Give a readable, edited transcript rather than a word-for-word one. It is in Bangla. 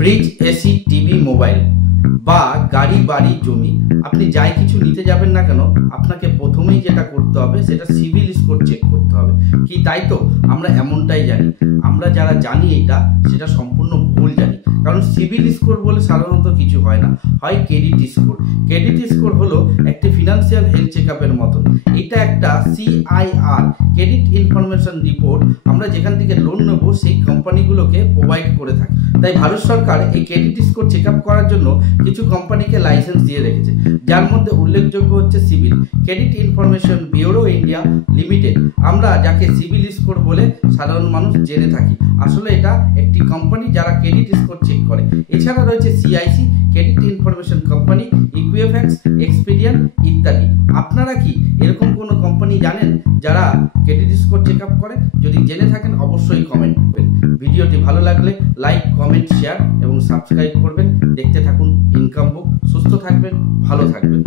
ফ্রিজ, এসি, টিভি, মোবাইল বা গাড়ি, বাড়ি, জমি, আপনি যাই কিছু নিতে যাবেন না কেন, আপনাকে প্রথমেই যেটা করতে হবে সেটা সিভিল স্কোর চেক করতে হবে। কি তাই তো? আমরা এমনটাই জানি। আমরা যারা জানি এটা, সেটা সম্পূর্ণ ভুল জানি। কারণ সিভিল স্কোর বলে সাধারণত কিছু হয় না, হয় ক্রেডিট স্কোর। ক্রেডিট স্কোর হলো একটি ফিনান্সিয়াল হেলথ চেক আপের মতন। এটা একটা CIR, ক্রেডিট ইনফরমেশন রিপোর্ট, আমরা যেখান থেকে লোন নেবো সেই কোম্পানিগুলোকে প্রোভাইড করে থাকি। তাই ভারত সরকার এই ক্রেডিট স্কোর চেক আপ করার জন্য কিছু কোম্পানিকে লাইসেন্স দিয়ে রেখেছে, যার মধ্যে উল্লেখযোগ্য হচ্ছে civil, credit information bureau India limited, আমরা যাকে সিভিল স্কোর বলে সাধারণ মানুষ জেনে থাকি। আসলে এটা একটি কোম্পানি যারা ক্রেডিট স্কোর চেক করে। এছাড়া রয়েছে CIC, credit information company, Equifax, Experian ইত্যাদি। আপনারা কি এরকম কোনো কোম্পানি জানেন যারা ক্রেডিট স্কোর চেক আপ করে? যদি জেনে থাকেন অবশ্যই কমেন্ট করবেন। ভিডিওটি ভালো লাগলে লাইক, কমেন্ট, শেয়ার এবং সাবস্ক্রাইব করবেন। দেখতে থাকুন ইনকাম বুক। সুস্থ থাকবেন, ভালো থাকবেন।